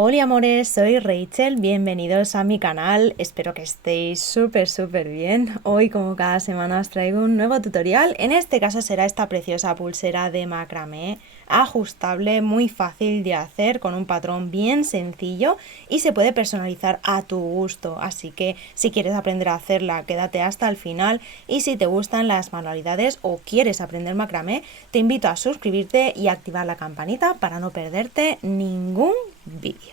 Hola amores, soy Rachel, bienvenidos a mi canal, espero que estéis súper bien. Hoy como cada semana os traigo un nuevo tutorial, en este caso será esta preciosa pulsera de macramé, ajustable, muy fácil de hacer, con un patrón bien sencillo y se puede personalizar a tu gusto, así que si quieres aprender a hacerla quédate hasta el final y si te gustan las manualidades o quieres aprender macramé, te invito a suscribirte y activar la campanita para no perderte ningún vídeo.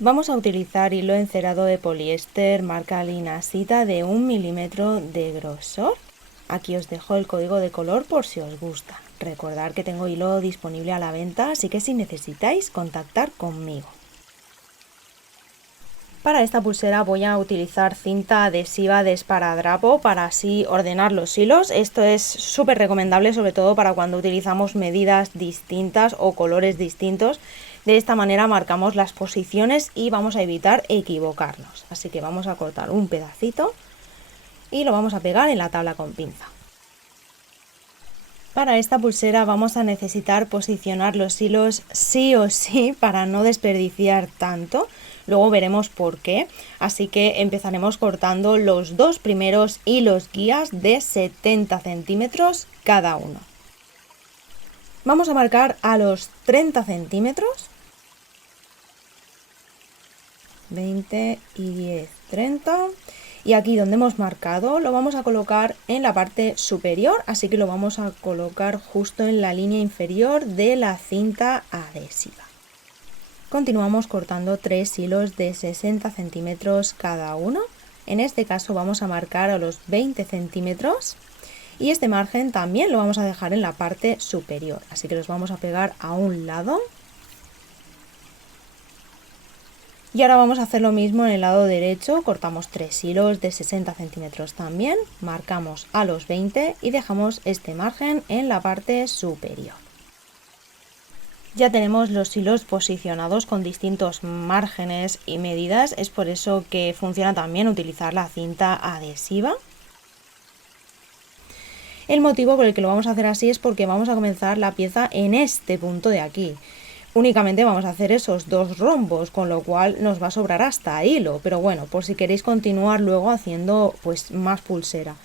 Vamos a utilizar hilo encerado de poliéster marca Linasita de 1 milímetro de grosor. Aquí os dejo el código de color por si os gusta. Recordad que tengo hilo disponible a la venta, así que si necesitáis contactar conmigo. Para esta pulsera voy a utilizar cinta adhesiva de esparadrapo para así ordenar los hilos. Esto es súper recomendable, sobre todo para cuando utilizamos medidas distintas o colores distintos. De esta manera marcamos las posiciones y vamos a evitar equivocarnos. Así que vamos a cortar un pedacito y lo vamos a pegar en la tabla con pinza. Para esta pulsera vamos a necesitar posicionar los hilos sí o sí para no desperdiciar tanto. Luego veremos por qué. Así que empezaremos cortando los dos primeros hilos guías de 70 centímetros cada uno. Vamos a marcar a los 30 centímetros. 20 y 10, 30. Y aquí donde hemos marcado lo vamos a colocar en la parte superior, así que lo vamos a colocar justo en la línea inferior de la cinta adhesiva. Continuamos cortando 3 hilos de 60 centímetros cada uno. En este caso vamos a marcar a los 20 centímetros y este margen también lo vamos a dejar en la parte superior, así que los vamos a pegar a un lado. Y ahora vamos a hacer lo mismo en el lado derecho, cortamos 3 hilos de 60 centímetros también, marcamos a los 20 y dejamos este margen en la parte superior. Ya tenemos los hilos posicionados con distintos márgenes y medidas, es por eso que funciona también utilizar la cinta adhesiva. El motivo por el que lo vamos a hacer así es porque vamos a comenzar la pieza en este punto de aquí. Únicamente vamos a hacer esos dos rombos, con lo cual nos va a sobrar hasta hilo, pero bueno, por si queréis continuar luego haciendo pues más pulsera.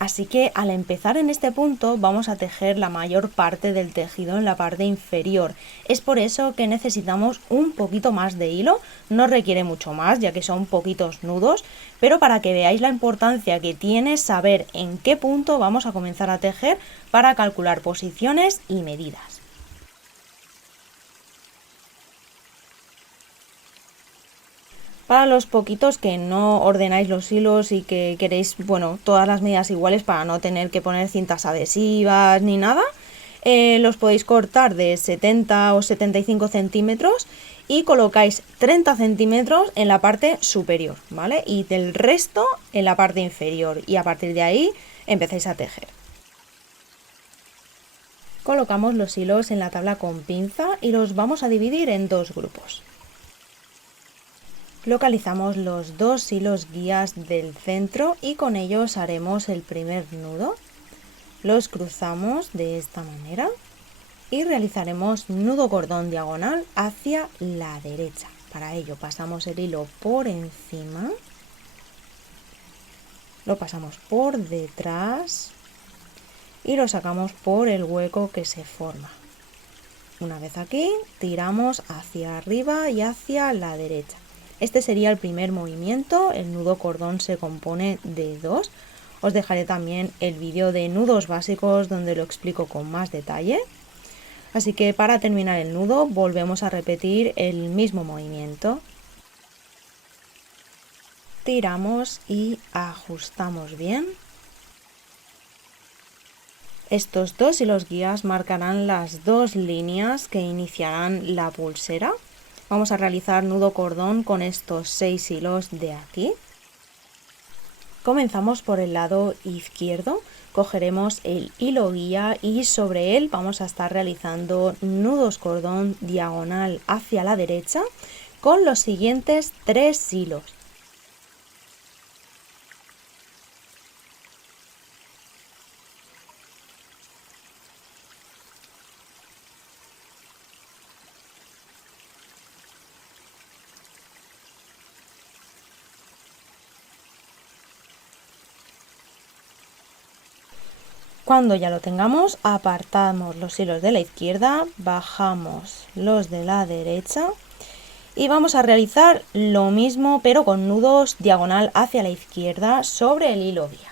Así que al empezar en este punto vamos a tejer la mayor parte del tejido en la parte inferior. Es por eso que necesitamos un poquito más de hilo, no requiere mucho más ya que son poquitos nudos, pero para que veáis la importancia que tiene saber en qué punto vamos a comenzar a tejer para calcular posiciones y medidas. Para los poquitos que no ordenáis los hilos y que queréis, bueno, todas las medidas iguales para no tener que poner cintas adhesivas ni nada, los podéis cortar de 70 o 75 centímetros y colocáis 30 centímetros en la parte superior, ¿vale? Y del resto en la parte inferior y a partir de ahí empezáis a tejer. Colocamos los hilos en la tabla con pinza y los vamos a dividir en dos grupos. Localizamos los dos hilos guías del centro y con ellos haremos el primer nudo. Los cruzamos de esta manera y realizaremos nudo cordón diagonal hacia la derecha. Para ello pasamos el hilo por encima, lo pasamos por detrás y lo sacamos por el hueco que se forma. Una vez aquí, tiramos hacia arriba y hacia la derecha. Este sería el primer movimiento, el nudo cordón se compone de dos. Os dejaré también el vídeo de nudos básicos donde lo explico con más detalle. Así que para terminar el nudo volvemos a repetir el mismo movimiento. Tiramos y ajustamos bien. Estos dos hilos guías marcarán las dos líneas que iniciarán la pulsera. Vamos a realizar nudo cordón con estos 6 hilos de aquí. Comenzamos por el lado izquierdo, cogeremos el hilo guía y sobre él vamos a estar realizando nudos cordón diagonal hacia la derecha con los siguientes 3 hilos. Cuando ya lo tengamos, apartamos los hilos de la izquierda, bajamos los de la derecha y vamos a realizar lo mismo pero con nudos diagonal hacia la izquierda sobre el hilo guía.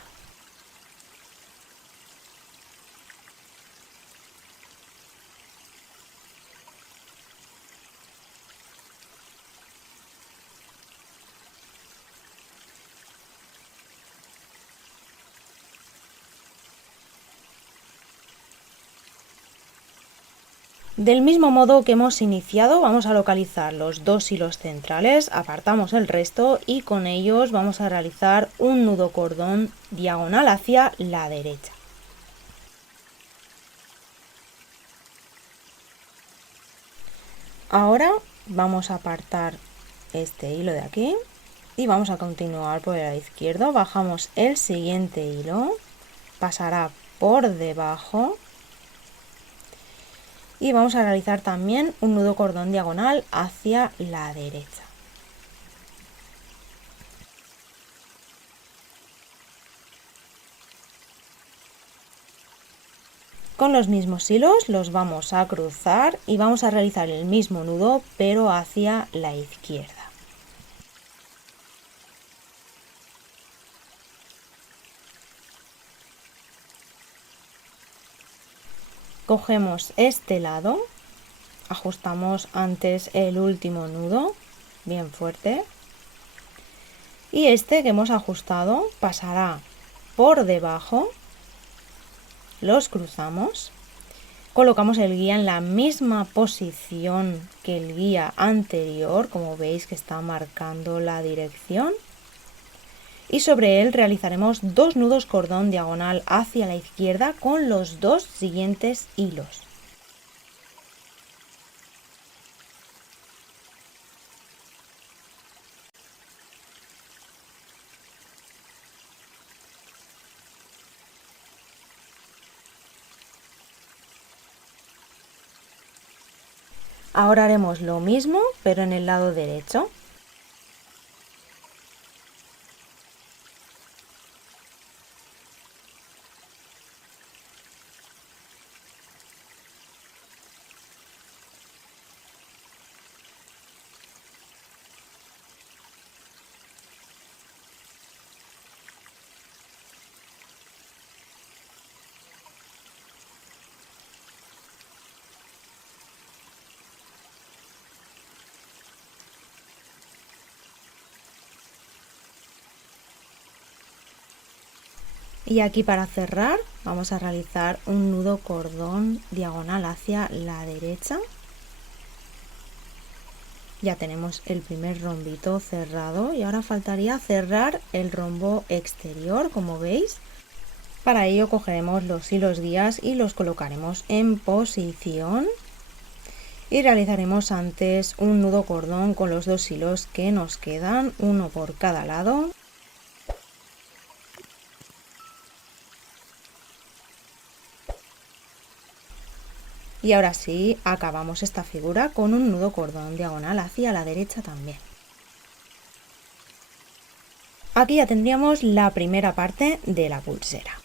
Del mismo modo que hemos iniciado, vamos a localizar los 2 hilos centrales, apartamos el resto y con ellos vamos a realizar un nudo cordón diagonal hacia la derecha. Ahora vamos a apartar este hilo de aquí y vamos a continuar por el lado izquierdo, bajamos el siguiente hilo, pasará por debajo. Y vamos a realizar también un nudo cordón diagonal hacia la derecha. Con los mismos hilos los vamos a cruzar y vamos a realizar el mismo nudo pero hacia la izquierda. Cogemos este lado, ajustamos antes el último nudo bien fuerte y este que hemos ajustado pasará por debajo, los cruzamos, colocamos el guía en la misma posición que el guía anterior, como veis que está marcando la dirección, y sobre él realizaremos 2 nudos cordón diagonal hacia la izquierda con los 2 siguientes hilos. Ahora haremos lo mismo pero en el lado derecho. Y aquí para cerrar vamos a realizar un nudo cordón diagonal hacia la derecha. Ya tenemos el primer rombito cerrado y ahora faltaría cerrar el rombo exterior, como veis. Para ello cogeremos los hilos guías y los colocaremos en posición y realizaremos antes un nudo cordón con los 2 hilos que nos quedan, uno por cada lado. Y ahora sí, acabamos esta figura con un nudo cordón diagonal hacia la derecha también. Aquí ya tendríamos la primera parte de la pulsera.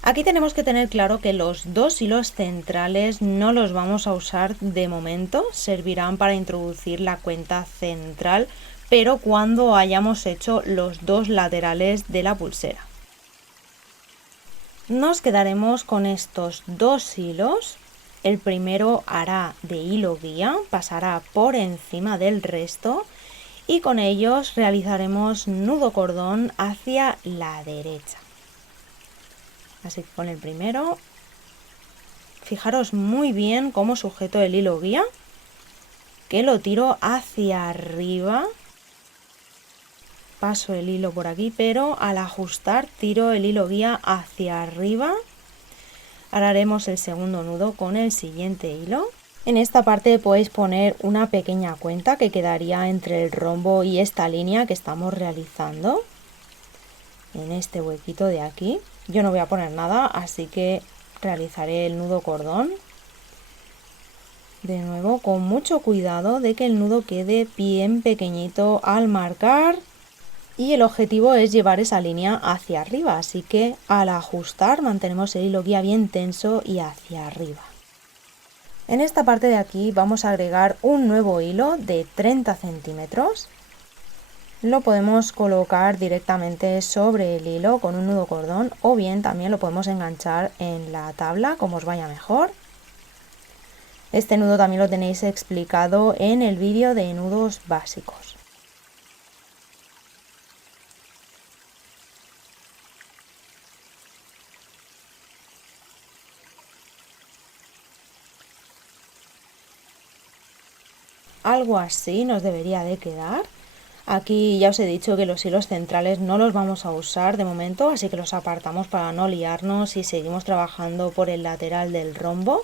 Aquí tenemos que tener claro que los 2 hilos centrales no los vamos a usar de momento, servirán para introducir la cuenta central, pero cuando hayamos hecho los 2 laterales de la pulsera. Nos quedaremos con estos 2 hilos, el primero hará de hilo guía, pasará por encima del resto y con ellos realizaremos nudo cordón hacia la derecha. Así que con el primero, fijaros muy bien cómo sujeto el hilo guía, que lo tiro hacia arriba paso el hilo por aquí, pero al ajustar tiro el hilo guía hacia arriba. Ahora haremos el segundo nudo con el siguiente hilo. En esta parte podéis poner una pequeña cuenta que quedaría entre el rombo y esta línea que estamos realizando. En este huequito de aquí. Yo no voy a poner nada, así que realizaré el nudo cordón. De nuevo, con mucho cuidado de que el nudo quede bien pequeñito al marcar. Y el objetivo es llevar esa línea hacia arriba, así que al ajustar mantenemos el hilo guía bien tenso y hacia arriba. En esta parte de aquí vamos a agregar un nuevo hilo de 30 centímetros. Lo podemos colocar directamente sobre el hilo con un nudo cordón o bien también lo podemos enganchar en la tabla como os vaya mejor. Este nudo también lo tenéis explicado en el vídeo de nudos básicos. Algo así nos debería de quedar. Aquí ya os he dicho que los hilos centrales no los vamos a usar de momento, así que los apartamos para no liarnos y seguimos trabajando por el lateral del rombo.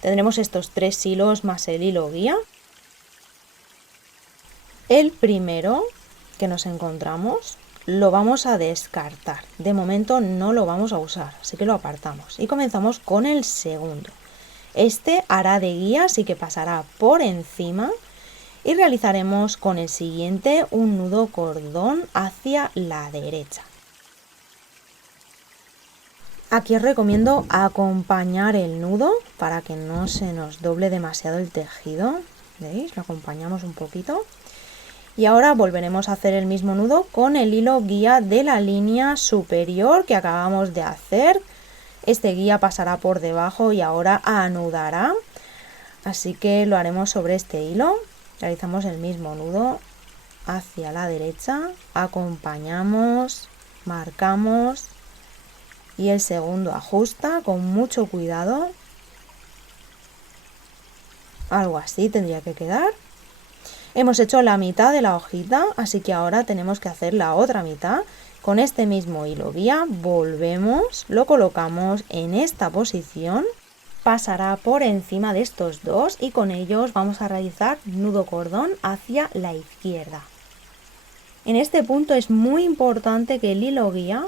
Tendremos estos 3 hilos más el hilo guía. El primero que nos encontramos lo vamos a descartar. De momento no lo vamos a usar, así que lo apartamos. Y comenzamos con el segundo. Este hará de guía, así que pasará por encima. Y realizaremos con el siguiente un nudo cordón hacia la derecha. Aquí os recomiendo acompañar el nudo para que no se nos doble demasiado el tejido. ¿Veis? Lo acompañamos un poquito. Y ahora volveremos a hacer el mismo nudo con el hilo guía de la línea superior que acabamos de hacer. Este guía pasará por debajo y ahora anudará. Así que lo haremos sobre este hilo. Realizamos el mismo nudo hacia la derecha, acompañamos, marcamos y el segundo ajusta con mucho cuidado. Algo así tendría que quedar. Hemos hecho la mitad de la hojita, así que ahora tenemos que hacer la otra mitad. Con este mismo hilo guía volvemos, lo colocamos en esta posición. Pasará por encima de estos dos y con ellos vamos a realizar nudo cordón hacia la izquierda. En este punto es muy importante que el hilo guía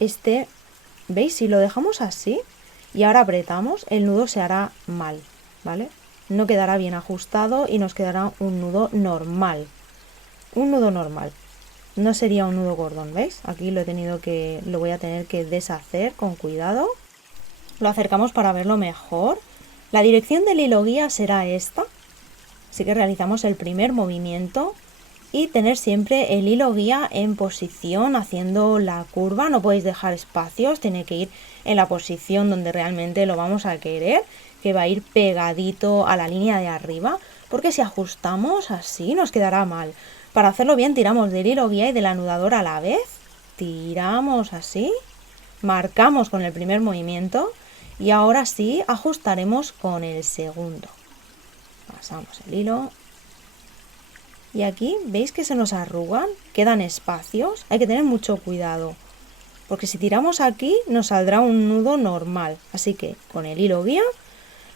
esté, ¿veis? Si lo dejamos así y ahora apretamos, el nudo se hará mal, ¿vale? No quedará bien ajustado y nos quedará un nudo normal. Un nudo normal. No sería un nudo cordón, ¿veis? Aquí lo voy a tener que deshacer con cuidado. Lo acercamos para verlo mejor. La dirección del hilo guía será esta. Así que realizamos el primer movimiento y tener siempre el hilo guía en posición haciendo la curva. No podéis dejar espacios, tiene que ir en la posición donde realmente lo vamos a querer, que va a ir pegadito a la línea de arriba, porque si ajustamos así nos quedará mal. Para hacerlo bien tiramos del hilo guía y del anudador a la vez. Tiramos así, marcamos con el primer movimiento. Y ahora sí ajustaremos con el segundo. Pasamos el hilo. Y aquí, ¿veis que se nos arrugan? Quedan espacios. Hay que tener mucho cuidado. Porque si tiramos aquí nos saldrá un nudo normal. Así que con el hilo guía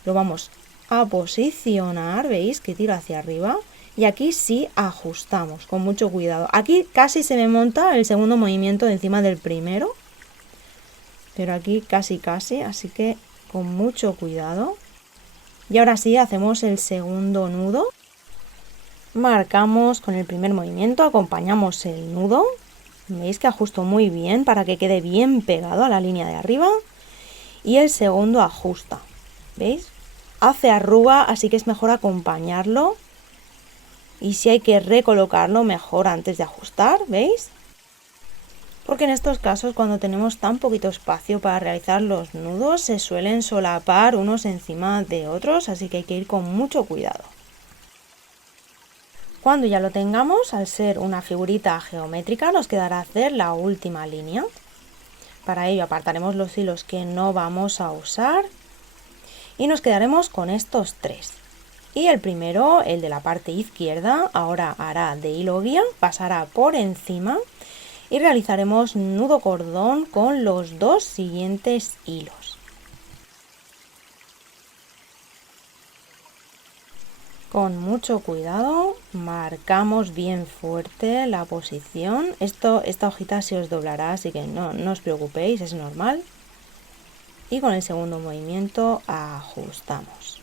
lo vamos a posicionar. ¿Veis que tiro hacia arriba? Y aquí sí ajustamos con mucho cuidado. Aquí casi se me monta el segundo movimiento encima del primero. Pero aquí casi, así que con mucho cuidado. Y ahora sí hacemos el segundo nudo. Marcamos con el primer movimiento, acompañamos el nudo. Veis que ajusto muy bien para que quede bien pegado a la línea de arriba. Y el segundo ajusta. ¿Veis? Hace arruga, así que es mejor acompañarlo. Y si hay que recolocarlo, mejor antes de ajustar, ¿veis? Porque en estos casos, cuando tenemos tan poquito espacio para realizar los nudos, se suelen solapar unos encima de otros, así que hay que ir con mucho cuidado. Cuando ya lo tengamos, al ser una figurita geométrica, nos quedará hacer la última línea. Para ello apartaremos los hilos que no vamos a usar y nos quedaremos con estos 3. Y el primero, el de la parte izquierda, ahora hará de hilo guía, pasará por encima y realizaremos nudo cordón con los dos siguientes hilos. Con mucho cuidado marcamos bien fuerte la posición. Esta hojita se os doblará, así que no os preocupéis, es normal. Y con el segundo movimiento ajustamos.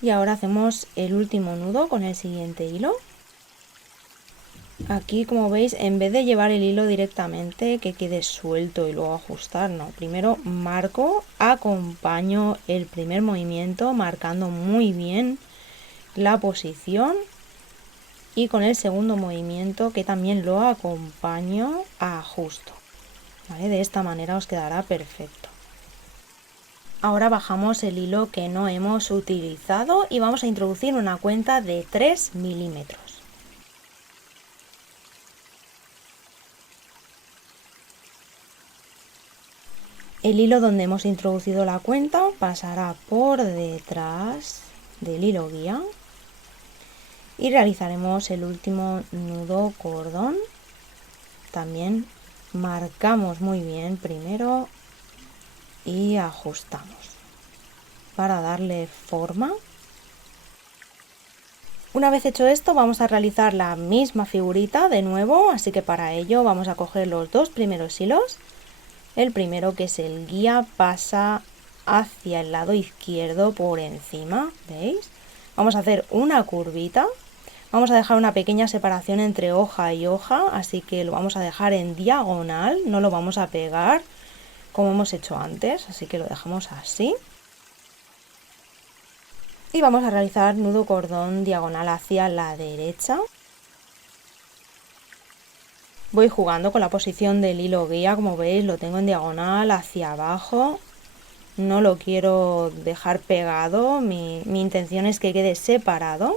Y ahora hacemos el último nudo con el siguiente hilo. Aquí, como veis, en vez de llevar el hilo directamente que quede suelto y luego ajustar, no. Primero marco, acompaño el primer movimiento marcando muy bien la posición y con el segundo movimiento, que también lo acompaño, ajusto. ¿Vale? De esta manera os quedará perfecto. Ahora bajamos el hilo que no hemos utilizado y vamos a introducir una cuenta de 3 milímetros. El hilo donde hemos introducido la cuenta pasará por detrás del hilo guía y realizaremos el último nudo cordón. También marcamos muy bien primero y ajustamos para darle forma. Una vez hecho esto, vamos a realizar la misma figurita de nuevo, así que para ello vamos a coger los dos primeros hilos. El primero, que es el guía, pasa hacia el lado izquierdo por encima, ¿veis? Vamos a hacer una curvita. Vamos a dejar una pequeña separación entre hoja y hoja, así que lo vamos a dejar en diagonal, no lo vamos a pegar como hemos hecho antes, así que lo dejamos así. Y vamos a realizar nudo cordón diagonal hacia la derecha. Voy jugando con la posición del hilo guía, como veis lo tengo en diagonal hacia abajo. No lo quiero dejar pegado, mi intención es que quede separado.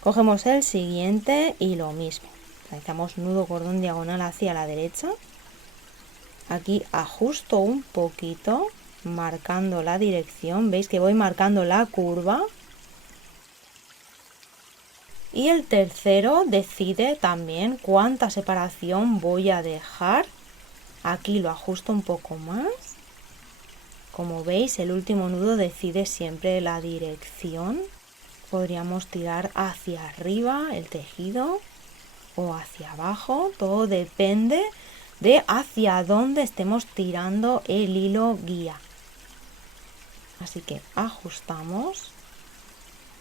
Cogemos el siguiente y lo mismo. Realizamos nudo cordón diagonal hacia la derecha. Aquí ajusto un poquito, marcando la dirección. Veis que voy marcando la curva. Y el tercero decide también cuánta separación voy a dejar. Aquí lo ajusto un poco más. Como veis, el último nudo decide siempre la dirección. Podríamos tirar hacia arriba el tejido o hacia abajo. Todo depende de hacia dónde estemos tirando el hilo guía. Así que ajustamos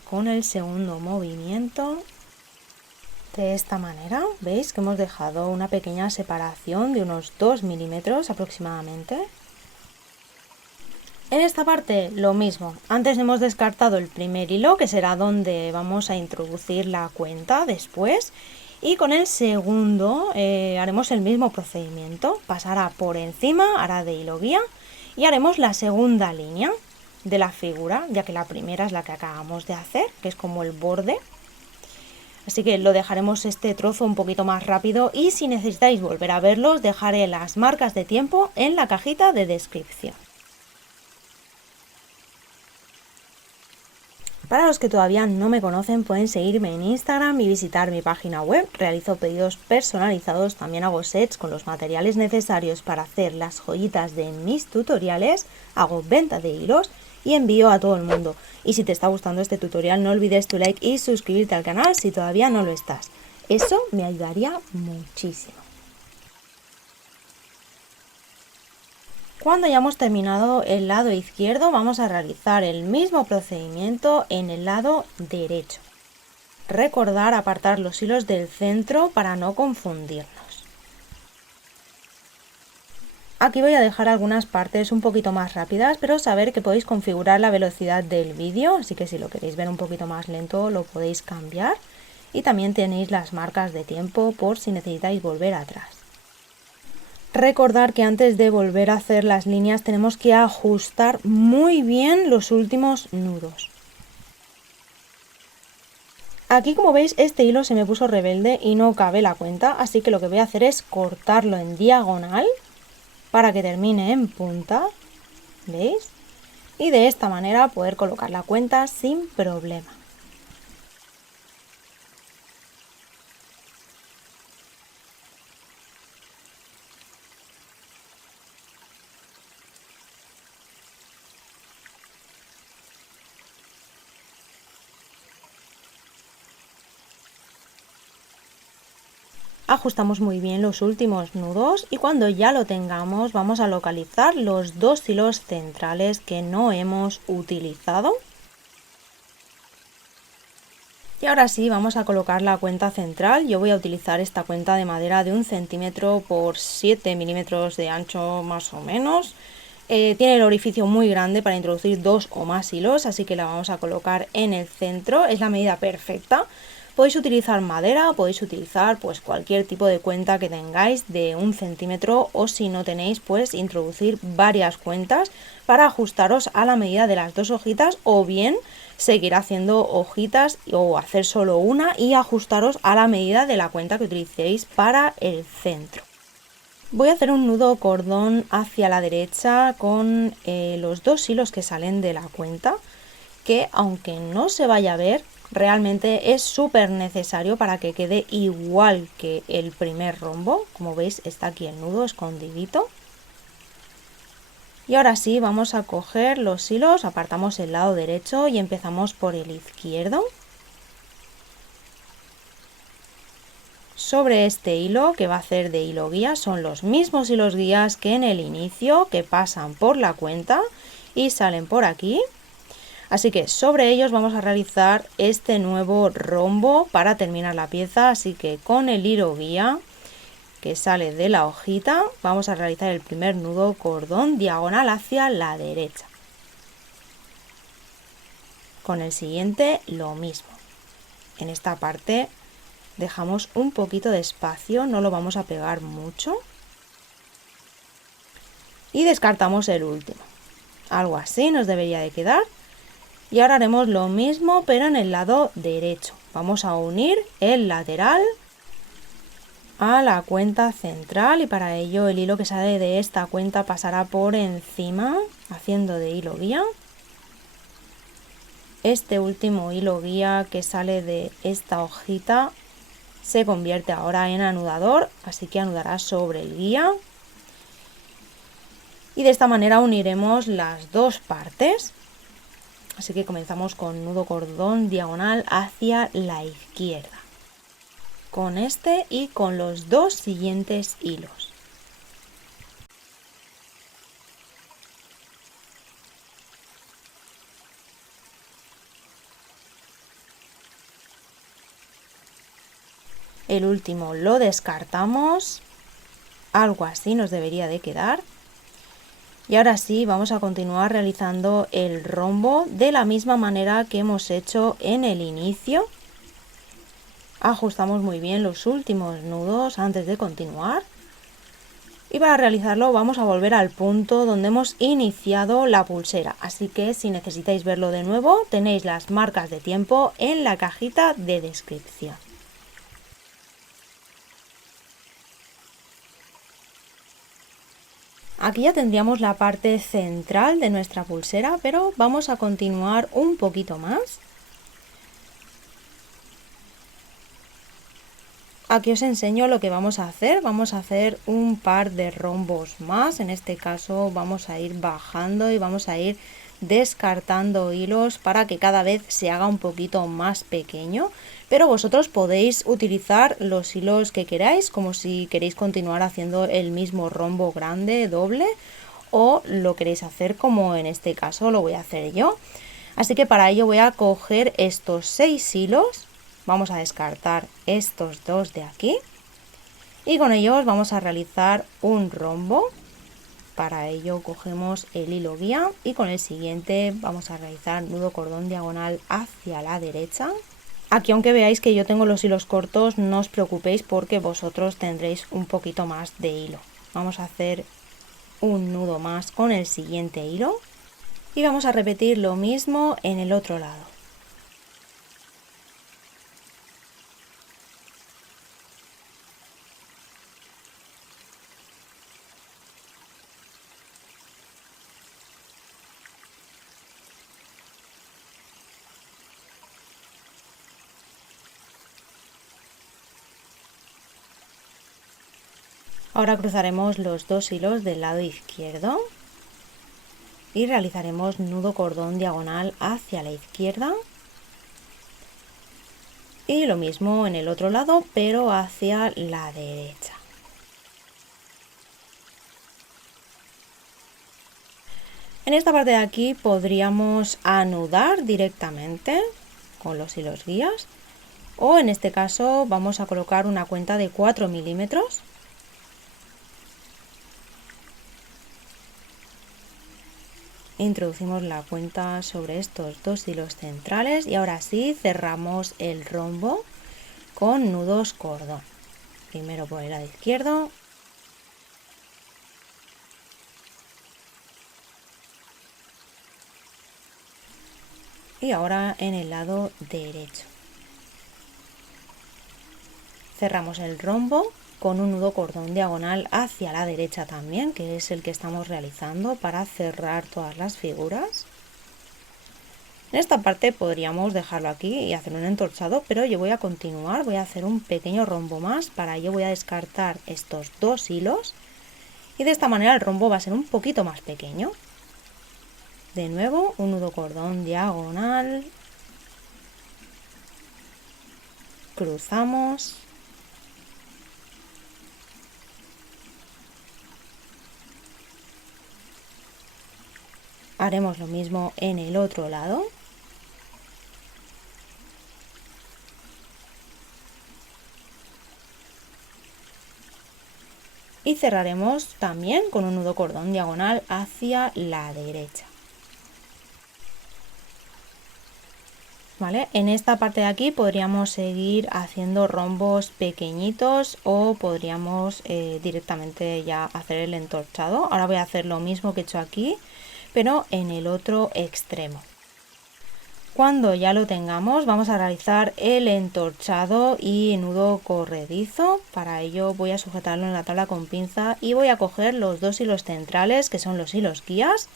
con el segundo movimiento de esta manera. Veis que hemos dejado una pequeña separación de unos 2 milímetros aproximadamente. En esta parte lo mismo, antes hemos descartado el primer hilo, que será donde vamos a introducir la cuenta después, y con el segundo haremos el mismo procedimiento. Pasará por encima, hará de hilo guía y haremos la segunda línea de la figura, ya que la primera es la que acabamos de hacer, que es como el borde. Así que lo dejaremos este trozo un poquito más rápido y si necesitáis volver a verlos, dejaré las marcas de tiempo en la cajita de descripción. Para los que todavía no me conocen, pueden seguirme en Instagram y visitar mi página web. Realizo pedidos personalizados, también hago sets con los materiales necesarios para hacer las joyitas de mis tutoriales, hago venta de hilos y envío a todo el mundo. Y si te está gustando este tutorial, no olvides tu like y suscribirte al canal si todavía no lo estás. Eso me ayudaría muchísimo. Cuando hayamos terminado el lado izquierdo, vamos a realizar el mismo procedimiento en el lado derecho. Recordar apartar los hilos del centro para no confundirnos. Aquí voy a dejar algunas partes un poquito más rápidas, pero saber que podéis configurar la velocidad del vídeo, así que si lo queréis ver un poquito más lento lo podéis cambiar. Y también tenéis las marcas de tiempo por si necesitáis volver atrás. Recordar que antes de volver a hacer las líneas tenemos que ajustar muy bien los últimos nudos. Aquí, como veis, este hilo se me puso rebelde y no cabe la cuenta, así que lo que voy a hacer es cortarlo en diagonal para que termine en punta ¿veis? Y de esta manera poder colocar la cuenta sin problema. Ajustamos muy bien los últimos nudos y cuando ya lo tengamos vamos a localizar los dos hilos centrales que no hemos utilizado. Y ahora sí vamos a colocar la cuenta central. Yo voy a utilizar esta cuenta de madera de 1 centímetro por 7 milímetros de ancho más o menos. Tiene el orificio muy grande para introducir 2 o más hilos, así que la vamos a colocar en el centro. Es la medida perfecta. Podéis utilizar madera, podéis utilizar pues cualquier tipo de cuenta que tengáis de 1 centímetro, o si no tenéis pues introducir varias cuentas para ajustaros a la medida de las dos hojitas, o bien seguir haciendo hojitas o hacer solo una y ajustaros a la medida de la cuenta que utilicéis para el centro. Voy a hacer un nudo cordón hacia la derecha con los dos hilos que salen de la cuenta, que aunque no se vaya a ver, realmente es súper necesario para que quede igual que el primer rombo. Como veis, está aquí el nudo escondidito. Y ahora sí, vamos a coger los hilos, apartamos el lado derecho y empezamos por el izquierdo. Sobre este hilo, que va a hacer de hilo guía, son los mismos hilos guías que en el inicio, que pasan por la cuenta y salen por aquí. Así que sobre ellos vamos a realizar este nuevo rombo para terminar la pieza. Así que con el hilo guía que sale de la hojita vamos a realizar el primer nudo cordón diagonal hacia la derecha. Con el siguiente lo mismo. En esta parte dejamos un poquito de espacio, no lo vamos a pegar mucho. Y descartamos el último. Algo así nos debería de quedar. Y ahora haremos lo mismo pero en el lado derecho. Vamos a unir el lateral a la cuenta central y para ello el hilo que sale de esta cuenta pasará por encima haciendo de hilo guía. Este último hilo guía que sale de esta hojita se convierte ahora en anudador, así que anudará sobre el guía. Y de esta manera uniremos las dos partes. Así que comenzamos con nudo cordón diagonal hacia la izquierda, con este y con los dos siguientes hilos. El último lo descartamos, algo así nos debería de quedar. Y ahora sí vamos a continuar realizando el rombo de la misma manera que hemos hecho en el inicio. Ajustamos muy bien los últimos nudos antes de continuar. Y para realizarlo vamos a volver al punto donde hemos iniciado la pulsera. Así que si necesitáis verlo de nuevo, tenéis las marcas de tiempo en la cajita de descripción. Aquí ya tendríamos la parte central de nuestra pulsera, pero vamos a continuar un poquito más. Aquí os enseño lo que vamos a hacer. Vamos a hacer un par de rombos más. En este caso vamos a ir bajando y vamos a ir descartando hilos para que cada vez se haga un poquito más pequeño. Pero vosotros podéis utilizar los hilos que queráis, como si queréis continuar haciendo el mismo rombo grande, doble, o lo queréis hacer como en este caso lo voy a hacer yo. Así que para ello voy a coger estos 6 hilos. Vamos a descartar estos dos de aquí y con ellos vamos a realizar un rombo. Para ello cogemos el hilo guía y con el siguiente vamos a realizar nudo cordón diagonal hacia la derecha. Aquí, aunque veáis que yo tengo los hilos cortos, no os preocupéis porque vosotros tendréis un poquito más de hilo. Vamos a hacer un nudo más con el siguiente hilo y vamos a repetir lo mismo en el otro lado. Ahora cruzaremos los dos hilos del lado izquierdo y realizaremos nudo cordón diagonal hacia la izquierda y lo mismo en el otro lado pero hacia la derecha. En esta parte de aquí podríamos anudar directamente con los hilos guías o en este caso vamos a colocar una cuenta de 4 milímetros. Introducimos la cuenta sobre estos dos hilos centrales y ahora sí cerramos el rombo con nudos cordón. Primero por el lado izquierdo y ahora en el lado derecho. Cerramos el rombo con un nudo cordón diagonal hacia la derecha también, que es el que estamos realizando para cerrar todas las figuras. En esta parte podríamos dejarlo aquí y hacer un entorchado, pero yo voy a continuar, voy a hacer un pequeño rombo más. Para ello voy a descartar estos dos hilos y de esta manera el rombo va a ser un poquito más pequeño. De nuevo un nudo cordón diagonal, cruzamos haremos lo mismo en el otro lado. Y cerraremos también con un nudo cordón diagonal hacia la derecha. ¿Vale? En esta parte de aquí podríamos seguir haciendo rombos pequeñitos o podríamos directamente ya hacer el entorchado. Ahora voy a hacer lo mismo que he hecho aquí, pero en el otro extremo. Cuando ya lo tengamos vamos a realizar el entorchado y nudo corredizo. Para ello voy a sujetarlo en la tabla con pinza y voy a coger los dos hilos centrales que son los hilos guías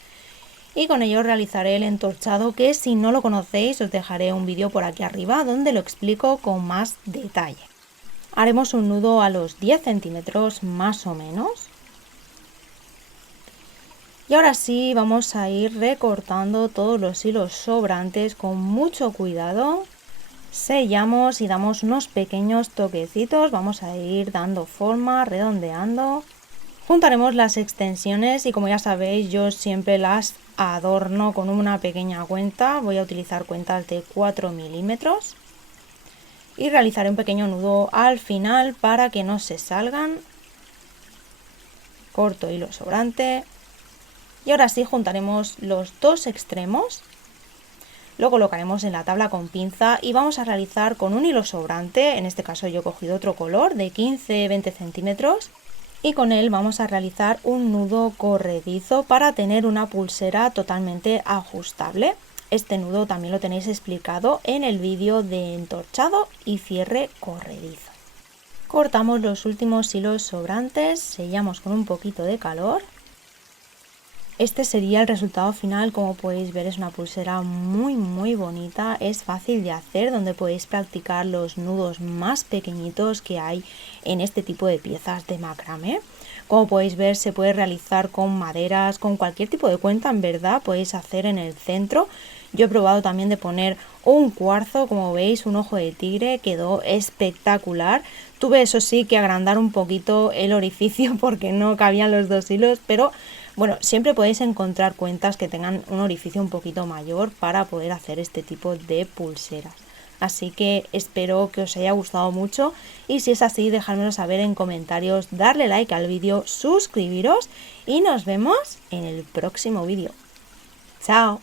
y con ello realizaré el entorchado, que si no lo conocéis os dejaré un vídeo por aquí arriba donde lo explico con más detalle. Haremos un nudo a los 10 centímetros más o menos. Y ahora sí vamos a ir recortando todos los hilos sobrantes con mucho cuidado. Sellamos y damos unos pequeños toquecitos, vamos a ir dando forma, redondeando. Juntaremos las extensiones y como ya sabéis yo siempre las adorno con una pequeña cuenta. Voy a utilizar cuentas de 4 milímetros. Y realizaré un pequeño nudo al final para que no se salgan. Corto hilo sobrante. Y ahora sí juntaremos los dos extremos, lo colocaremos en la tabla con pinza y vamos a realizar con un hilo sobrante, en este caso yo he cogido otro color de 15-20 centímetros y con él vamos a realizar un nudo corredizo para tener una pulsera totalmente ajustable. Este nudo también lo tenéis explicado en el vídeo de entorchado y cierre corredizo. Cortamos los últimos hilos sobrantes, sellamos con un poquito de calor. Este sería el resultado final. Como podéis ver es una pulsera muy bonita, es fácil de hacer, donde podéis practicar los nudos más pequeñitos que hay en este tipo de piezas de macramé. Como podéis ver se puede realizar con maderas, con cualquier tipo de cuenta en verdad, podéis hacer en el centro. Yo he probado también de poner un cuarzo, como veis un ojo de tigre, quedó espectacular. Tuve eso sí que agrandar un poquito el orificio porque no cabían los dos hilos, pero bueno, siempre podéis encontrar cuentas que tengan un orificio un poquito mayor para poder hacer este tipo de pulseras. Así que espero que os haya gustado mucho y si es así dejármelo saber en comentarios, darle like al vídeo, suscribiros y nos vemos en el próximo vídeo. ¡Chao!